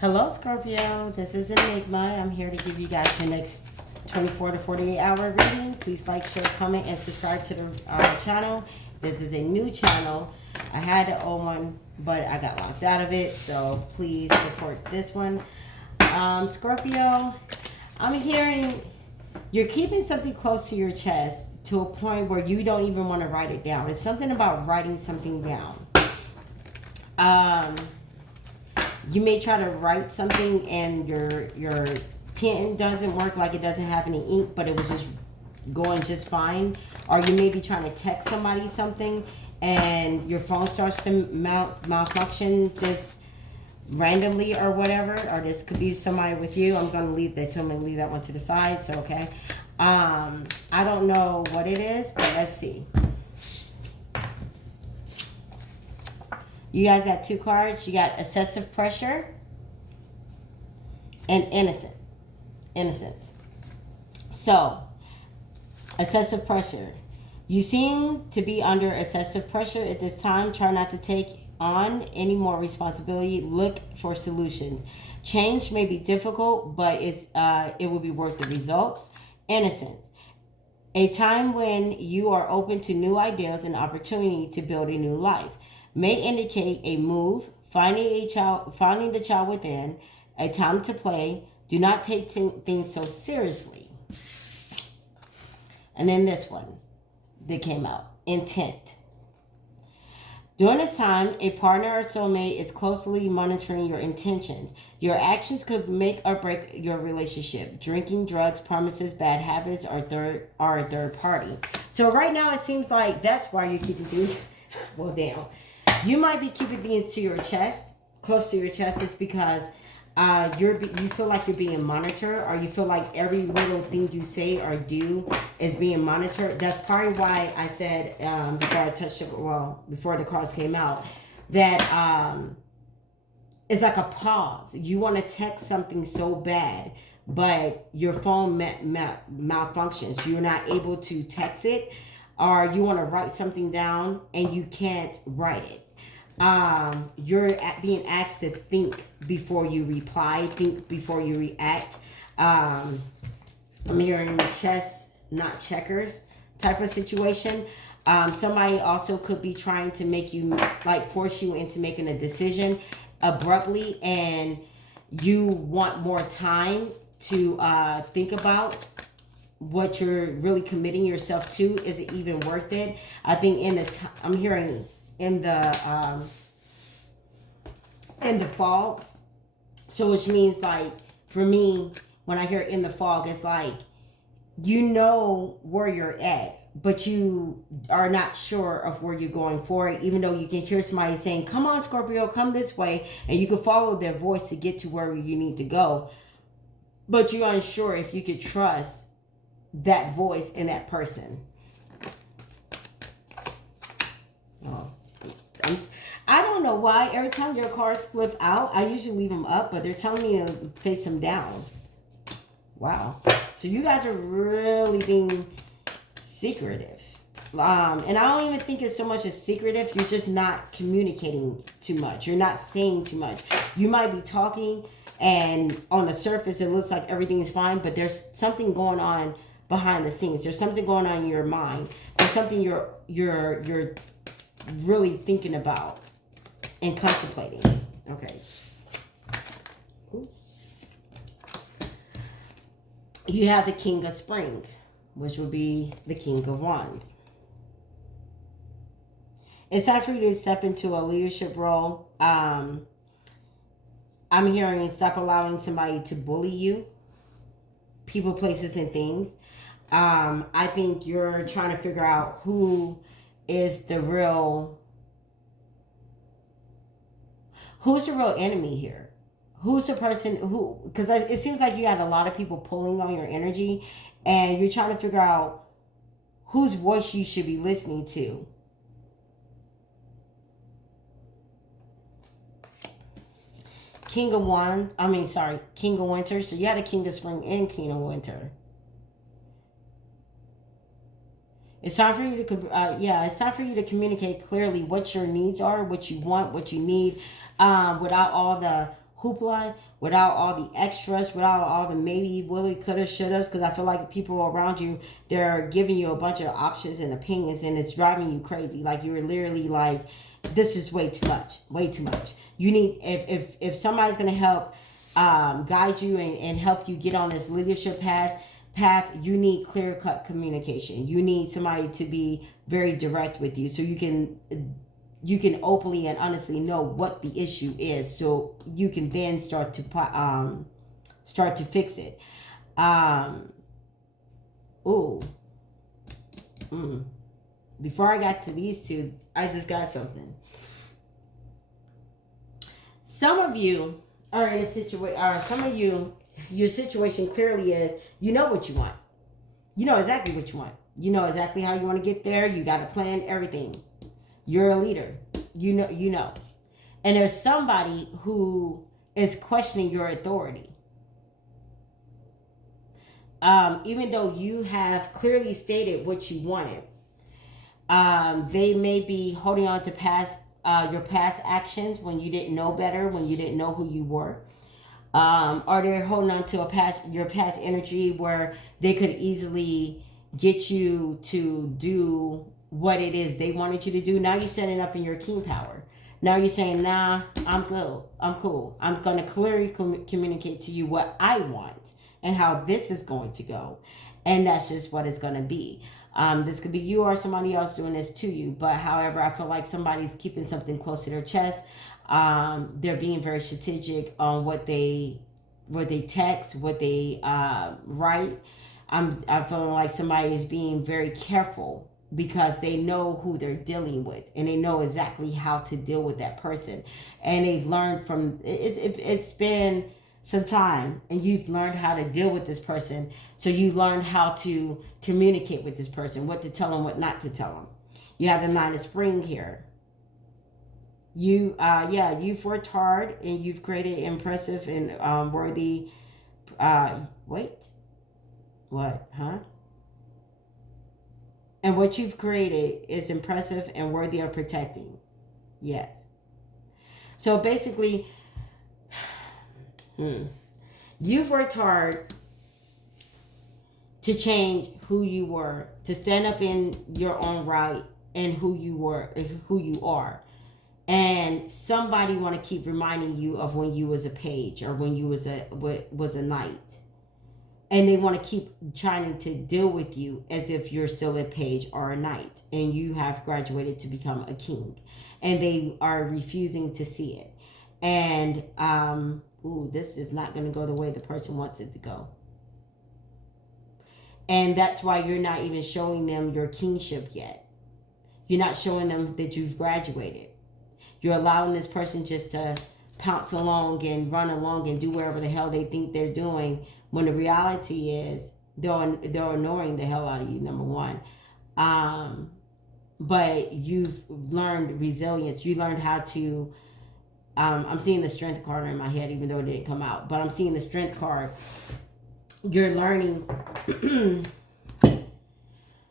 Hello, Scorpio. This is Enigma. I'm here to give you guys the next 24 to 48 hour reading. Please like, share, comment, and subscribe to the channel. This is a new channel. I had the old one, but I got locked out of it. So please support this one. Scorpio, I'm hearing you're keeping something close to your chest to a point where you don't even want to write it down. It's something about writing something down. You may try to write something and your pen doesn't work, like it doesn't have any ink, but it was just going just fine. Or you may be trying to text somebody something and your phone starts to malfunction just randomly or whatever. Or this could be somebody with you. I'm gonna leave that. Told me to leave that one to the side. So okay. I don't know what it is, but let's see. You guys got two cards. You got excessive pressure and innocence. So, excessive pressure. You seem to be under excessive pressure at this time. Try not to take on any more responsibility. Look for solutions. Change may be difficult, but it will be worth the results. Innocence. A time when you are open to new ideas and opportunity to build a new life. May indicate a move, finding the child within, a time to play. Do not take things so seriously. And then this one that came out, intent. During this time, a partner or soulmate is closely monitoring your intentions. Your actions could make or break your relationship. Drinking, drugs, promises, bad habits, or a third party. So right now it seems like that's why you're keeping things well down. You might be keeping things to your chest, close to your chest, is because you feel like you're being monitored, or you feel like every little thing you say or do is being monitored. That's probably why I said before I touched it, before the cards came out, that it's like a pause. You want to text something so bad, but your phone malfunctions. You're not able to text it, or you want to write something down and you can't write it. You're being asked to think before you reply, think before you react. I'm hearing chess, not checkers type of situation. Somebody also could be trying to make you, like, force you into making a decision abruptly, and you want more time to think about what you're really committing yourself to. Is it even worth it? I think I'm hearing in the fog. So which means, like, for me, when I hear in the fog, it's like you know where you're at, but you are not sure of where you're going for it, even though you can hear somebody saying, come on, Scorpio, come this way, and you can follow their voice to get to where you need to go, but you're unsure if you could trust that voice and that person. Oh, I don't know why every time your cards flip out, I usually leave them up, but they're telling me to face them down. Wow. So you guys are really being secretive. And I don't even think it's so much as secretive. You're just not communicating too much. You're not saying too much. You might be talking, and on the surface it looks like everything's fine, but there's something going on behind the scenes. There's something going on in your mind. There's something you're really thinking about and contemplating. Okay. Ooh. You have the King of Spring, which would be the King of Wands. It's time for you to step into a leadership role. I'm hearing stop allowing somebody to bully you. People, places, and things. I think you're trying to figure out who's the real enemy here. Who's the person who, because it seems like you had a lot of people pulling on your energy, and you're trying to figure out whose voice you should be listening to. King of Winter. So you had a King of Spring and King of Winter. It's time for you to, it's time for you to communicate clearly what your needs are, what you want, what you need, without all the hoopla, without all the extras, without all the maybe, woulda, coulda, shouldas, because I feel like the people around you, they're giving you a bunch of options and opinions, and it's driving you crazy. Like, you're literally like, this is way too much, way too much. You need, if somebody's going to help guide you and help you get on this leadership path, you need clear cut communication. You need somebody to be very direct with you, so you can openly and honestly know what the issue is, so you can then start to fix it. Ooh. Before I got to these two, I just got something. Some of you are in a situation, or some of you, your situation clearly is, you know what you want. You know exactly what you want. You know exactly how you want to get there. You got a plan, everything. You're a leader. You know. And there's somebody who is questioning your authority. Even though you have clearly stated what you wanted, they may be holding on to your past actions when you didn't know better, when you didn't know who you were. Or they're holding on to your past energy where they could easily get you to do what it is they wanted you to do. Now you're standing up in your king power. Now you're saying, nah, I'm cool. I'm going to clearly communicate to you what I want and how this is going to go. And that's just what it's going to be. This could be you or somebody else doing this to you. But however, I feel like somebody's keeping something close to their chest. They're being very strategic on what they text, what they write. I'm feeling like somebody is being very careful because they know who they're dealing with and they know exactly how to deal with that person. And they've learned from it's been some time, and you've learned how to deal with this person. So you learned how to communicate with this person, what to tell them, what not to tell them. You have the 9 of Spring here. You've worked hard and you've created impressive and worthy. Wait, what? Huh? And what you've created is impressive and worthy of protecting. Yes. So basically, you've worked hard to change who you were, to stand up in your own right and who you are. And somebody want to keep reminding you of when you was a page or when you was a knight. And they want to keep trying to deal with you as if you're still a page or a knight and you have graduated to become a king. And they are refusing to see it. And, this is not going to go the way the person wants it to go. And that's why you're not even showing them your kingship yet. You're not showing them that you've graduated. You're allowing this person just to pounce along and run along and do whatever the hell they think they're doing, when the reality is they're ignoring the hell out of you, number one. But you've learned resilience. You learned how to, I'm seeing the strength card in my head, even though it didn't come out, but I'm seeing the strength card. You're learning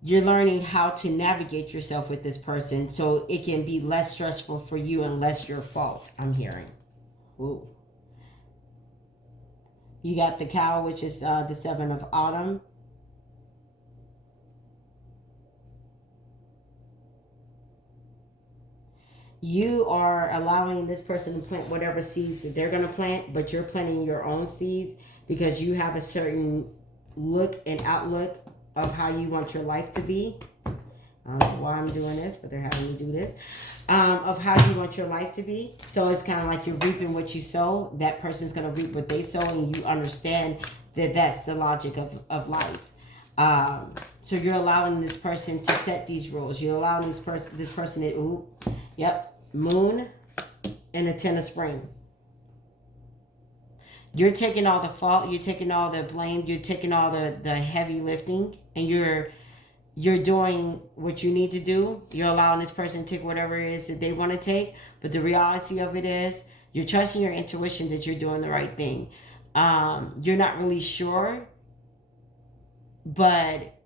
you're learning how to navigate yourself with this person so it can be less stressful for you and less your fault, I'm hearing. Ooh. You got the cow, which is the 7 of autumn. You are allowing this person to plant whatever seeds that they're going to plant, but you're planting your own seeds because you have a certain look and outlook of how you want your life to be. I don't know why I'm doing this, but they're having me do this. Of how you want your life to be. So it's kind of like you're reaping what you sow. That person's going to reap what they sow, and you understand that that's the logic of life. So you're allowing this person to set these rules. You're allowing this person to, moon and a 10 of spring. You're taking all the fault. You're taking all the blame. You're taking all the heavy lifting, and you're doing what you need to do. You're allowing this person to take whatever it is that they want to take. But the reality of it is you're trusting your intuition that you're doing the right thing. You're not really sure, but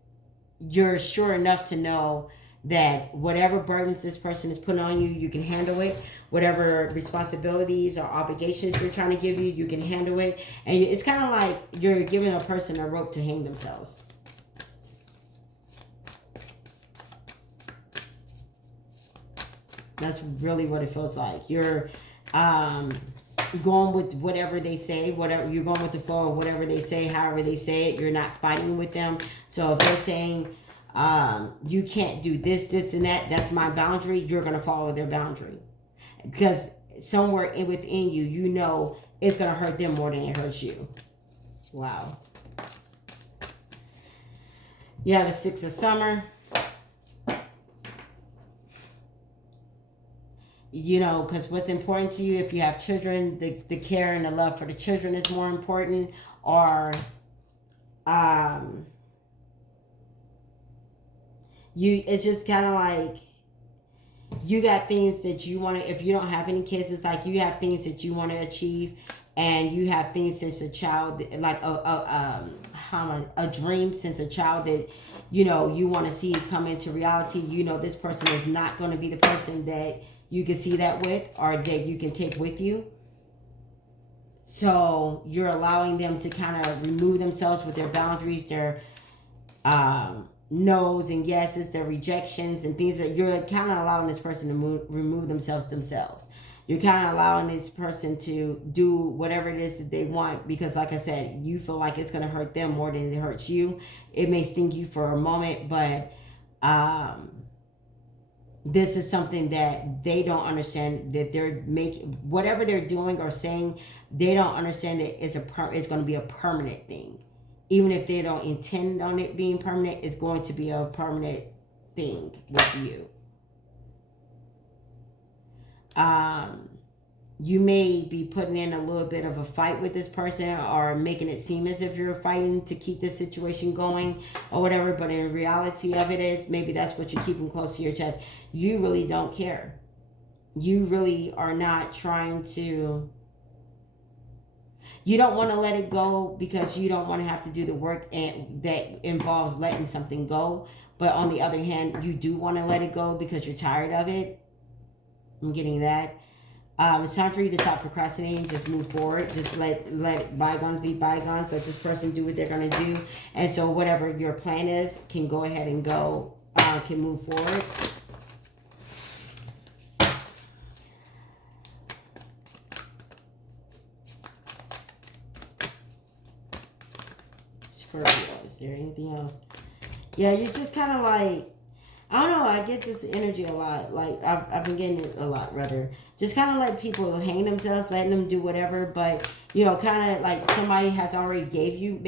you're sure enough to know that whatever burdens this person is putting on you, you can handle it. Whatever responsibilities or obligations they're trying to give you, you can handle it. And it's kind of like you're giving a person a rope to hang themselves. That's really what it feels like. You're going with whatever they say, whatever you're going with the flow of whatever they say, however they say it. You're not fighting with them. So if they're saying you can't do this, and that, that's my boundary, you're going to follow their boundary. Because somewhere within you, you know it's going to hurt them more than it hurts you. Wow. You have the Six of Summer. You know, because what's important to you, if you have children, the care and the love for the children is more important. Or it's just kind of like you got things that you want to, if you don't have any kids, it's like you have things that you want to achieve, and you have things since a child, like a dream since a child that, you know, you want to see come into reality. You know, this person is not going to be the person that you can see that with, or that you can take with you. So you're allowing them to kind of remove themselves with their boundaries, their no's and yeses, their rejections and things, that you're kind of allowing this person to remove themselves. You're kind of allowing this person to do whatever it is that they want, because like I said, you feel like it's going to hurt them more than it hurts you. It may sting you for a moment, but this is something that they don't understand, that they're making, whatever they're doing or saying, they don't understand that it's going to be a permanent thing. Even if they don't intend on it being permanent, it's going to be a permanent thing with you. You may be putting in a little bit of a fight with this person, or making it seem as if you're fighting to keep the situation going or whatever, but in reality of it is, maybe that's what you're keeping close to your chest. You really don't care. You really are not trying to, you don't want to let it go because you don't want to have to do the work that involves letting something go. But on the other hand, you do want to let it go because you're tired of it. I'm getting that. It's time for you to stop procrastinating. Just move forward. Just let bygones be bygones. Let this person do what they're going to do. And so whatever your plan is can go ahead and go, can move forward. Scorpio, is there anything else? Yeah, you're just kind of like, I don't know, I get this energy a lot. Like, I've been getting it a lot, rather. Just kind of let people hang themselves, letting them do whatever. But, you know, kind of like somebody has already gave you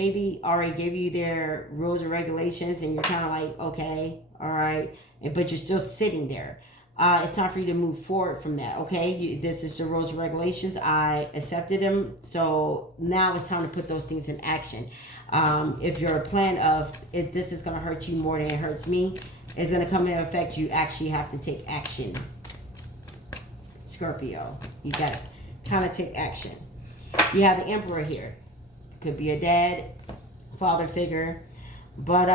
their rules and regulations. And you're kind of like, okay, all right. But you're still sitting there. It's time for you to move forward from that, okay? This is the rules and regulations. I accepted them. So now it's time to put those things in action. If your plan of, if this is going to hurt you more than it hurts me, it's going to come into effect, you actually have to take action. Scorpio, you got to kind of take action. You have the Emperor here. Could be a dad, father figure. But,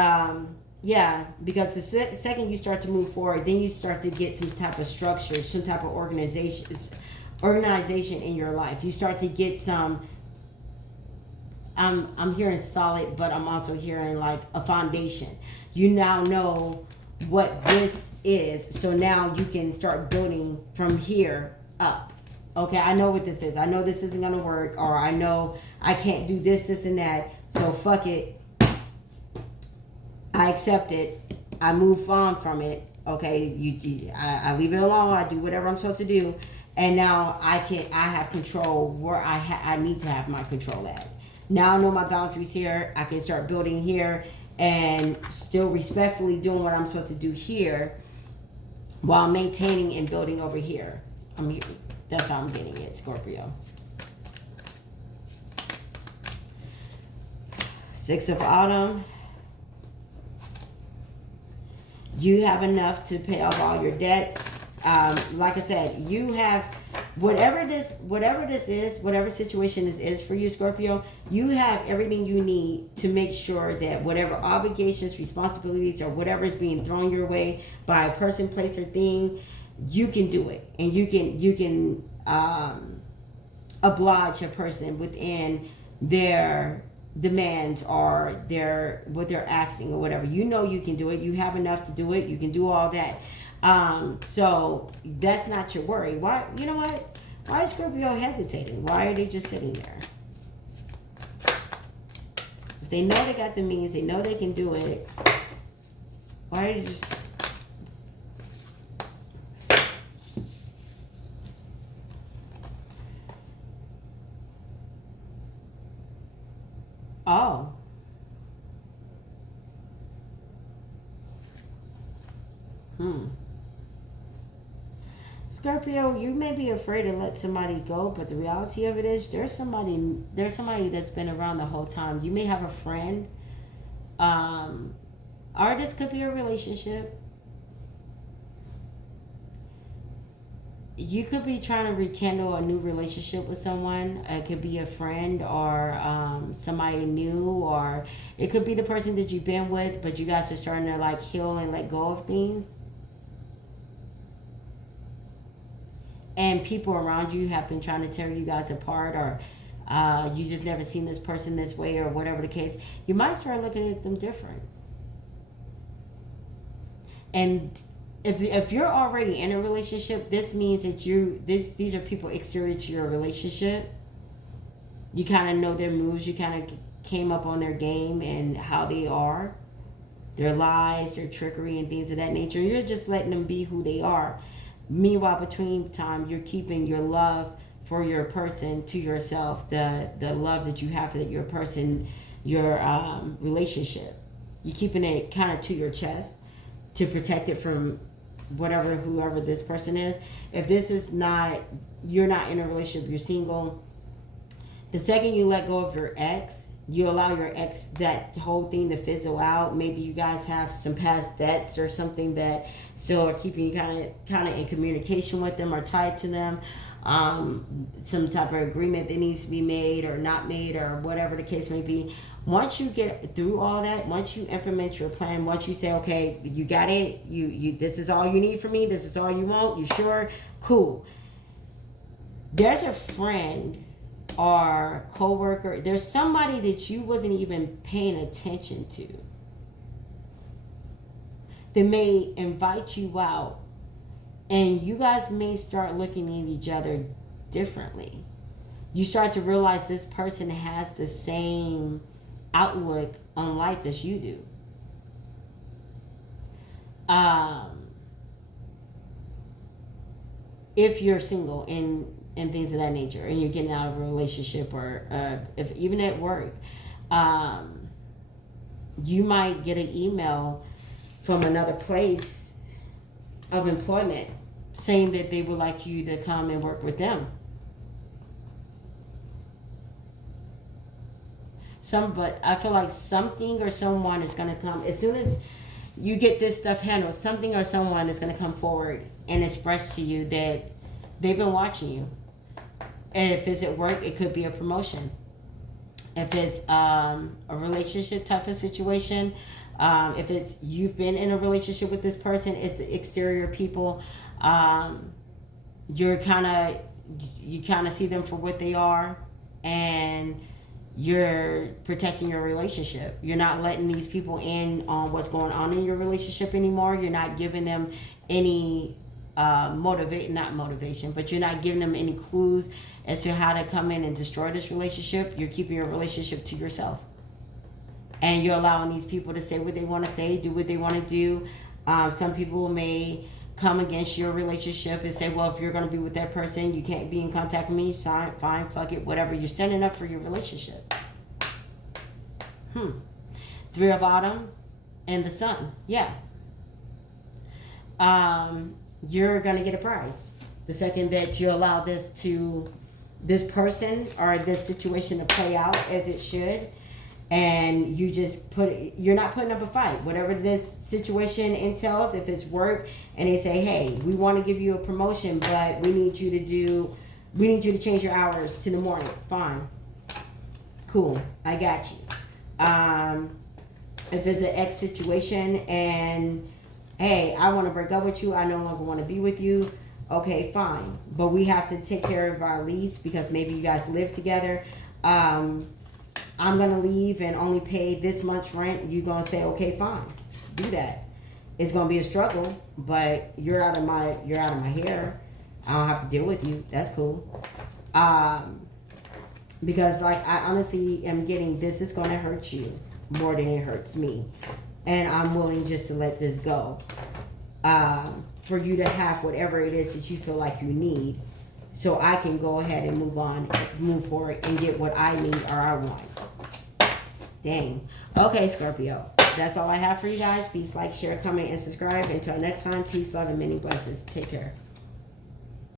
yeah, because the second you start to move forward, then you start to get some type of structure, some type of organization in your life. You start to get some, I'm hearing solid, but I'm also hearing like a foundation. You now know what this is, so now you can start building from here up. Okay, I know what this is. I know this isn't gonna work, or I know I can't do this and that, so fuck it. I accept it. I move on from it. Okay, I leave it alone. I do whatever I'm supposed to do, and now I have control where I need to have my control at. Now I know my boundaries here. I can start building here, and still respectfully doing what I'm supposed to do here, while maintaining and building over here. That's how I'm getting it, Scorpio. Six of Autumn. You have enough to pay off all your debts. Like I said, you have whatever this is, whatever situation this is for you, Scorpio, you have everything you need to make sure that whatever obligations, responsibilities, or whatever is being thrown your way by a person, place, or thing, you can do it, and you can oblige a person within their demands or their what they're asking or whatever. You know you can do it. You have enough to do it. You can do all that. So that's not your worry. Why? You know what? Why is Scorpio hesitating? Why are they just sitting there? If they know they got the means, they know they can do it. Why are they just? Oh. Scorpio, you may be afraid to let somebody go, but the reality of it is there's somebody that's been around the whole time. You may have a friend, or this could be a relationship. You could be trying to rekindle a new relationship with someone. It could be a friend or somebody new, or it could be the person that you've been with, but you guys are starting to like heal and let go of things. And people around you have been trying to tear you guys apart, or you just never seen this person this way, or whatever the case. You might start looking at them different. And if you're already in a relationship, this means that these are people exterior to your relationship. You kind of know their moves. You kind of came up on their game and how they are, their lies, their trickery, and things of that nature. You're just letting them be who they are. Meanwhile, between time, you're keeping your love for your person to yourself, the love that you have for your person, your relationship. You're keeping it kind of to your chest to protect it from whoever this person is. If this is not, you're not in a relationship, you're single, the second you let go of your ex, you allow your ex, that whole thing to fizzle out. Maybe you guys have some past debts or something that still are keeping you kind of in communication with them or tied to them. Some type of agreement that needs to be made or not made, or whatever the case may be. Once you get through all that, once you implement your plan, once you say, okay, you got it, you this is all you need from me, this is all you want, you sure? Cool. There's a friend or co-worker, there's somebody that you wasn't even paying attention to that may invite you out, and you guys may start looking at each other differently. You start to realize this person has the same outlook on life as you do. If you're single and things of that nature, and you're getting out of a relationship, or if even at work, you might get an email from another place of employment saying that they would like you to come and work with them. But I feel like something or someone is going to come as soon as you get this stuff handled. Something or someone is going to come forward and express to you that they've been watching you. And if it's at work, it could be a promotion. If it's a relationship type of situation, if it's you've been in a relationship with this person, it's the exterior people. You kind of see them for what they are, and you're protecting your relationship. You're not letting these people in on what's going on in your relationship anymore. You're not giving them any not motivation, but you're not giving them any clues as to how to come in and destroy this relationship. You're keeping your relationship to yourself, and you're allowing these people to say what they want to say, do what they want to do. Some people may come against your relationship and say, well, if you're going to be with that person, you can't be in contact with me. Fine, fuck it, whatever. You're standing up for your relationship. Three of Autumn and the Sun. Yeah. You're going to get a prize the second that you allow this person or this situation to play out as it should. and you're not putting up a fight. Whatever this situation entails, if it's work and they say, hey, we want to give you a promotion, but we need you to change your hours to the morning. Fine. Cool. I got you. If it's an ex situation and, hey, I want to break up with you, I no longer want to be with you, okay, fine. But we have to take care of our lease because maybe you guys live together. I'm going to leave and only pay this much rent. You're going to say, okay, fine. Do that. It's going to be a struggle, but you're out of my hair. I don't have to deal with you. That's cool. Because like I honestly am getting this is going to hurt you more than it hurts me, and I'm willing just to let this go, for you to have whatever it is that you feel like you need, so I can go ahead and move forward and get what I need or I want. Dang. Okay, Scorpio, that's all I have for you guys. Please like, share, comment, and subscribe. Until next time, peace, love, and many blessings. Take care.